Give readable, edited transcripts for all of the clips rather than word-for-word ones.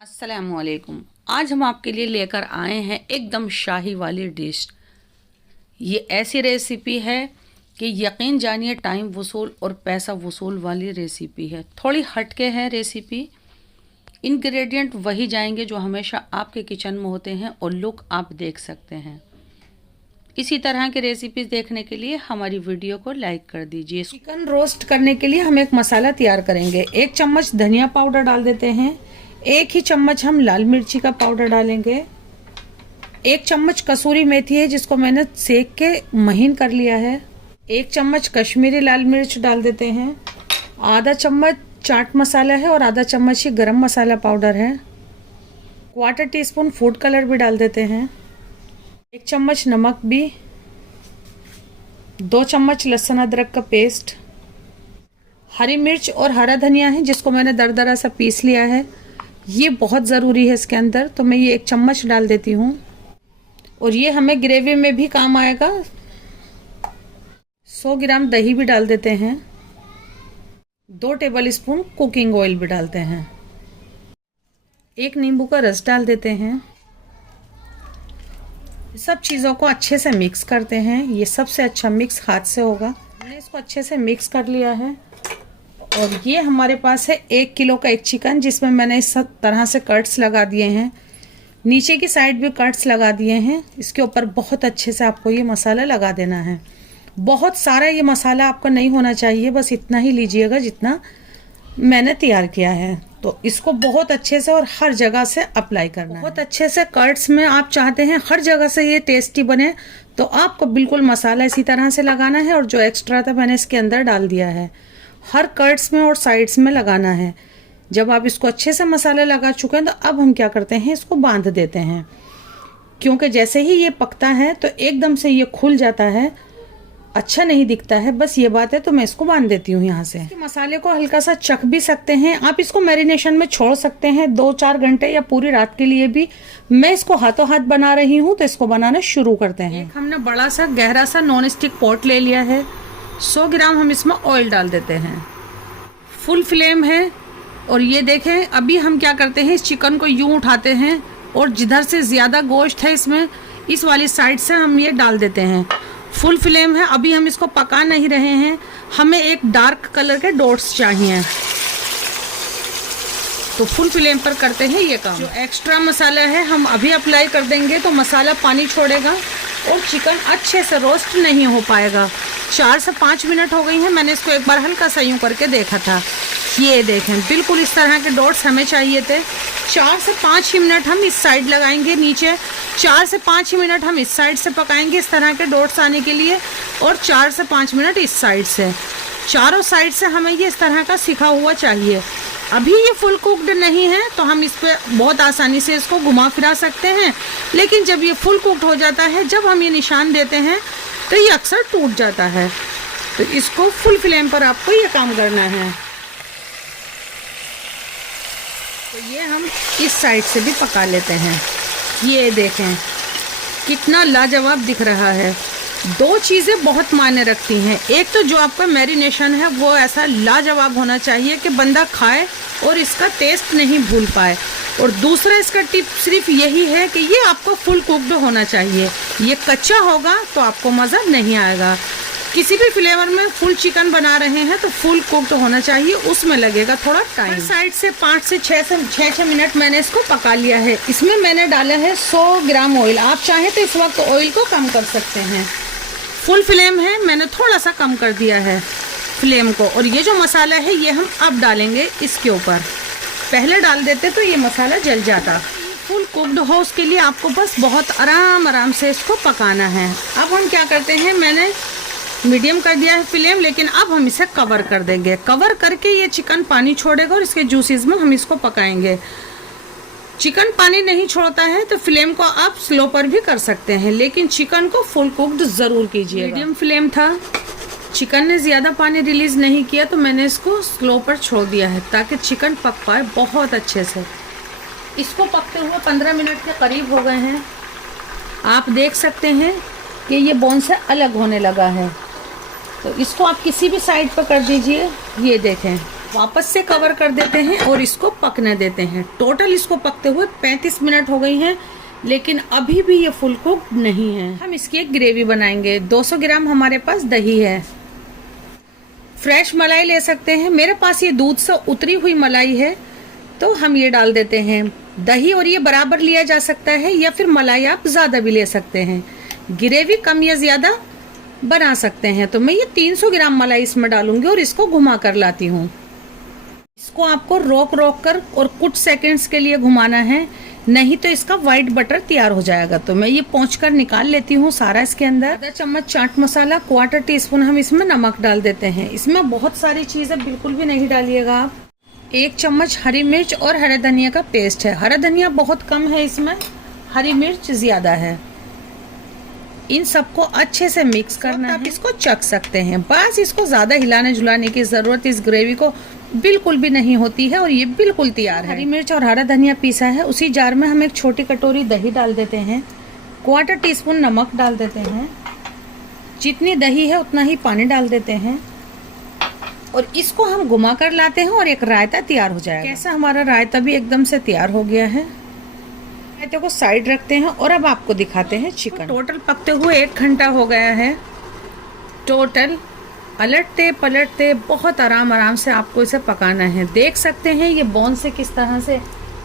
अस्सलामुअलैकुम। आज हम आपके लिए लेकर आए हैं एकदम शाही वाली डिश। ये ऐसी रेसिपी है कि यकीन जानिए टाइम वसूल और पैसा वसूल वाली रेसिपी है। थोड़ी हटके है रेसिपी। इंग्रेडिएंट वही जाएंगे जो हमेशा आपके किचन में होते हैं और लुक आप देख सकते हैं। इसी तरह की रेसिपीज देखने के लिए हमारी वीडियो को लाइक कर दीजिए। चिकन रोस्ट करने के लिए हम एक मसाला तैयार करेंगे। 1 चम्मच धनिया पाउडर डाल देते हैं। 1 ही चम्मच हम लाल मिर्ची का पाउडर डालेंगे। 1 चम्मच कसूरी मेथी है जिसको मैंने सेक के महीन कर लिया है। 1 चम्मच कश्मीरी लाल मिर्च डाल देते हैं। आधा चम्मच चाट मसाला है और आधा चम्मच ही गरम मसाला पाउडर है। 1/4 टीस्पून फूड कलर भी डाल देते हैं। 1 चम्मच नमक भी। 2 चम्मच लहसुन अदरक का पेस्ट। हरी मिर्च और हरा धनिया है जिसको मैंने दरदरा सा पीस लिया है। ये बहुत ज़रूरी है इसके अंदर, तो मैं ये 1 चम्मच डाल देती हूँ और ये हमें ग्रेवी में भी काम आएगा। 100 ग्राम दही भी डाल देते हैं। 2 टेबल स्पून कुकिंग ऑयल भी डालते हैं। 1 नींबू का रस डाल देते हैं। सब चीज़ों को अच्छे से मिक्स करते हैं। ये सबसे अच्छा मिक्स हाथ से होगा। मैंने इसको अच्छे से मिक्स कर लिया है और ये हमारे पास है 1 किलो का एक चिकन, जिसमें मैंने इस तरह से कट्स लगा दिए हैं। नीचे की साइड भी कट्स लगा दिए हैं। इसके ऊपर बहुत अच्छे से आपको ये मसाला लगा देना है। बहुत सारा ये मसाला आपका नहीं होना चाहिए, बस इतना ही लीजिएगा जितना मैंने तैयार किया है। तो इसको बहुत अच्छे से और हर जगह से अप्लाई करना है। बहुत अच्छे से कट्स में आप चाहते हैं हर जगह से ये टेस्टी बने, तो आपको बिल्कुल मसाला इसी तरह से लगाना है और जो एक्स्ट्रा था मैंने इसके अंदर डाल दिया है। हर कट्स में और साइड्स में लगाना है। जब आप इसको अच्छे से मसाला लगा चुके हैं तो अब हम क्या करते हैं, इसको बांध देते हैं, क्योंकि जैसे ही ये पकता है तो एकदम से ये खुल जाता है, अच्छा नहीं दिखता है। बस ये बात है, तो मैं इसको बांध देती हूँ यहाँ से। मसाले को हल्का सा चख भी सकते हैं आप। इसको मैरिनेशन में छोड़ सकते हैं 2-4 घंटे या पूरी रात के लिए भी। मैं इसको हाथों हाथ बना रही हूँ, तो इसको बनाना शुरू करते हैं। एक हमने बड़ा सा गहरा सा नॉन स्टिक पॉट ले लिया है। 100 ग्राम हम इसमें ऑयल डाल देते हैं। फुल फ्लेम है और ये देखें, अभी हम क्या करते हैं, इस चिकन को यूं उठाते हैं और जिधर से ज़्यादा गोश्त है इसमें, इस वाली साइड से हम ये डाल देते हैं। फुल फ्लेम है। अभी हम इसको पका नहीं रहे हैं, हमें एक डार्क कलर के डॉट्स चाहिए, तो फुल फ्लेम पर करते हैं ये काम। जो एक्स्ट्रा मसाला है हम अभी अप्लाई कर देंगे, तो मसाला पानी छोड़ेगा और चिकन अच्छे से रोस्ट नहीं हो पाएगा। 4 से 5 मिनट हो गई हैं। मैंने इसको एक बार हल्का सा यूं करके देखा था। ये देखें, बिल्कुल इस तरह के डॉट्स हमें चाहिए थे। 4 से 5 ही मिनट हम इस साइड लगाएंगे नीचे। 4 से 5 ही मिनट हम इस साइड से पकाएंगे इस तरह के डॉट्स आने के लिए, और 4 से 5 मिनट इस साइड से। चारों साइड से हमें ये इस तरह का सिखा हुआ चाहिए। अभी ये फुल कुक्ड नहीं है तो हम इस पर बहुत आसानी से इसको घुमा फिरा सकते हैं, लेकिन जब ये फुल कुक्ड हो जाता है, जब हम ये निशान देते हैं, तो ये अक्सर टूट जाता है। तो इसको फुल फ्लेम पर आपको ये काम करना है। तो ये हम इस साइड से भी पका लेते हैं। ये देखें कितना लाजवाब दिख रहा है। 2 चीज़ें बहुत मायने रखती हैं। एक तो जो आपका मैरिनेशन है वो ऐसा लाजवाब होना चाहिए कि बंदा खाए और इसका टेस्ट नहीं भूल पाए, और दूसरा इसका टिप सिर्फ यही है कि ये आपको फुल कुक्ड होना चाहिए। ये कच्चा होगा तो आपको मज़ा नहीं आएगा। किसी भी फ्लेवर में फुल चिकन बना रहे हैं तो फुल कुक्ड होना चाहिए, उसमें लगेगा थोड़ा टाइम। साइड से 5 से 6 मिनट मैंने इसको पका लिया है। इसमें मैंने डाला है 100 ग्राम ऑयल। आप चाहें तो इस वक्त ऑयल को कम कर सकते हैं। फुल फ्लेम है, मैंने थोड़ा सा कम कर दिया है फ्लेम को। और ये जो मसाला है ये हम अब डालेंगे इसके ऊपर। पहले डाल देते तो ये मसाला जल जाता। फुल कुक्ड हो उसके लिए आपको बस बहुत आराम से इसको पकाना है। अब हम क्या करते हैं, मैंने मीडियम कर दिया है फ्लेम, लेकिन अब हम इसे कवर कर देंगे। कवर करके ये चिकन पानी छोड़ेगा और इसके जूसेस में हम इसको पकाएंगे। चिकन पानी नहीं छोड़ता है तो फ्लेम को आप स्लो पर भी कर सकते हैं, लेकिन चिकन को फुल कुक्ड ज़रूर कीजिए। मीडियम फ्लेम था, चिकन ने ज़्यादा पानी रिलीज़ नहीं किया, तो मैंने इसको स्लो पर छोड़ दिया है ताकि चिकन पक पाए बहुत अच्छे से। इसको पकते हुए 15 मिनट के करीब हो गए हैं। आप देख सकते हैं कि ये बोन से अलग होने लगा है, तो इसको आप किसी भी साइड पर कर दीजिए। ये देखें वापस से कवर कर देते हैं और इसको पकने देते हैं। टोटल इसको पकते हुए 35 मिनट हो गई हैं, लेकिन अभी भी ये फुल कुक नहीं है। हम इसकी एक ग्रेवी बनाएंगे। 200 ग्राम हमारे पास दही है। फ्रेश मलाई ले सकते हैं, मेरे पास ये दूध से उतरी हुई मलाई है तो हम ये डाल देते हैं। दही और ये बराबर लिया जा सकता है या फिर मलाई आप ज़्यादा भी ले सकते हैं। ग्रेवी कम या ज़्यादा बना सकते हैं। तो मैं ये 300 ग्राम मलाई इसमें डालूंगी और इसको घुमा कर लाती हूँ। इसको आपको रोक रोक कर और कुछ सेकंड्स के लिए घुमाना है, नहीं तो इसका व्हाइट बटर तैयार हो जाएगा। तो मैं ये पोंछ कर निकाल लेती हूँ सारा इसके अंदर। आधा चम्मच चाट मसाला, 1/4 टीस्पून हम इसमें नमक डाल देते हैं। इसमें बहुत सारी चीज़ें बिल्कुल भी नहीं डालिएगा आप। 1 चम्मच हरी मिर्च और हरे धनिया का पेस्ट है। हरा धनिया बहुत कम है इसमें, हरी मिर्च ज़्यादा है। इन सबको अच्छे से मिक्स करना है। आप इसको चख सकते हैं। बस इसको ज़्यादा हिलाने झुलाने की ज़रूरत इस ग्रेवी को बिल्कुल भी नहीं होती है और ये बिल्कुल तैयार है। हरी मिर्च और हरा धनिया पीसा है, उसी जार में हम एक छोटी कटोरी दही डाल देते हैं। 1/4 टीस्पून नमक डाल देते हैं। जितनी दही है उतना ही पानी डाल देते हैं और इसको हम घुमा कर लाते हैं और एक रायता तैयार हो जाएगा। कैसा हमारा रायता भी एकदम से तैयार हो गया है। रायते को साइड रखते हैं और अब आपको दिखाते हैं चिकन। टोटल पकते हुए 1 घंटा हो गया है। टोटल पलटते पलटते बहुत आराम से आपको इसे पकाना है। देख सकते हैं ये बोन से किस तरह से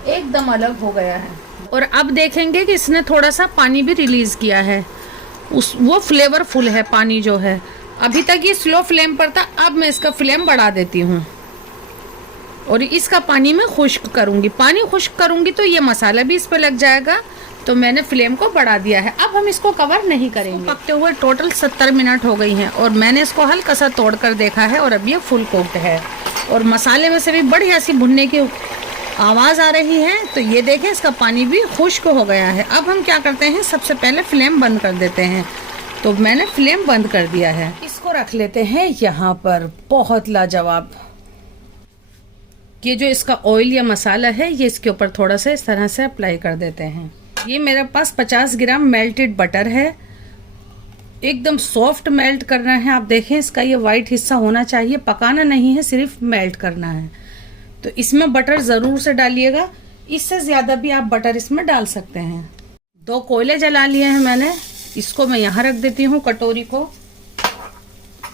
एकदम अलग हो गया है। और अब देखेंगे कि इसने थोड़ा सा पानी भी रिलीज किया है। वो फ्लेवरफुल है पानी जो है। अभी तक ये स्लो फ्लेम पर था, अब मैं इसका फ्लेम बढ़ा देती हूँ और इसका पानी मैं खुश्क करूँगी। पानी खुश्क करूँगी तो ये मसाला भी इस पर लग जाएगा, तो मैंने फ्लेम को बढ़ा दिया है। अब हम इसको कवर नहीं करेंगे। पकते हुए टोटल 70 मिनट हो गई हैं और मैंने इसको हल्का सा तोड़ कर देखा है और अब ये फुल कुक्ड है और मसाले में से भी बढ़िया सी भुनने की आवाज़ आ रही है। तो ये देखें इसका पानी भी खुश्क हो गया है। अब हम क्या करते हैं, सबसे पहले फ्लेम बंद कर देते हैं। तो मैंने फ्लेम बंद कर दिया है। इसको रख लेते हैं यहाँ पर। बहुत लाजवाब ये जो इसका ऑयल या मसाला है ये इसके ऊपर थोड़ा सा इस तरह से अप्लाई कर देते हैं। ये मेरे पास 50 ग्राम मेल्टेड बटर है। एकदम सॉफ्ट मेल्ट करना है। आप देखें इसका ये वाइट हिस्सा होना चाहिए, पकाना नहीं है, सिर्फ मेल्ट करना है। तो इसमें बटर ज़रूर से डालिएगा, इससे ज़्यादा भी आप बटर इसमें डाल सकते हैं। 2 कोयले जला लिए हैं मैंने। इसको मैं यहाँ रख देती हूँ कटोरी को।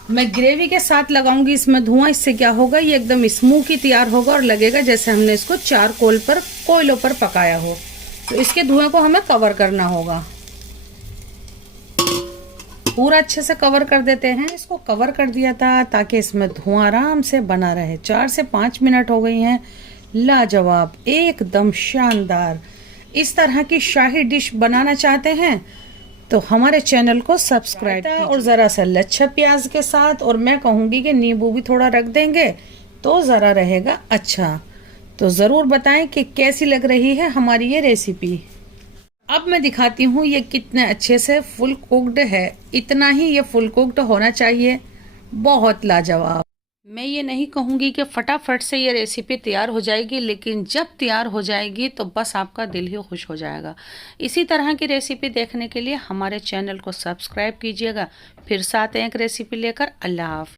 मैं ग्रेवी के साथ लगाऊंगी इसमें धुआं। इससे क्या होगा, ये एकदम स्मूथी तैयार होगा और लगेगा जैसे हमने इसको 4 कोयलों पर पकाया हो। तो इसके धुएं को हमें कवर करना होगा। पूरा अच्छे से कवर कर देते हैं। इसको कवर कर दिया था ताकि इसमें धुआं आराम से बना रहे। 4 से 5 मिनट हो गई हैं। लाजवाब, एकदम शानदार। इस तरह की शाही डिश बनाना चाहते हैं तो हमारे चैनल को सब्सक्राइब कीजिए। और ज़रा सा लच्छा प्याज के साथ, और मैं कहूँगी कि नींबू भी थोड़ा रख देंगे तो ज़रा रहेगा अच्छा। तो ज़रूर बताएं कि कैसी लग रही है हमारी ये रेसिपी। अब मैं दिखाती हूँ ये कितने अच्छे से फुल कुक्ड है। इतना ही ये फुल कुक्ड होना चाहिए। बहुत लाजवाब। मैं ये नहीं कहूँगी कि फटाफट से ये रेसिपी तैयार हो जाएगी, लेकिन जब तैयार हो जाएगी तो बस आपका दिल ही खुश हो जाएगा। इसी तरह की रेसिपी देखने के लिए हमारे चैनल को सब्सक्राइब कीजिएगा। फिर साथ एक रेसिपी लेकर। अल्लाह हाफ़िज़।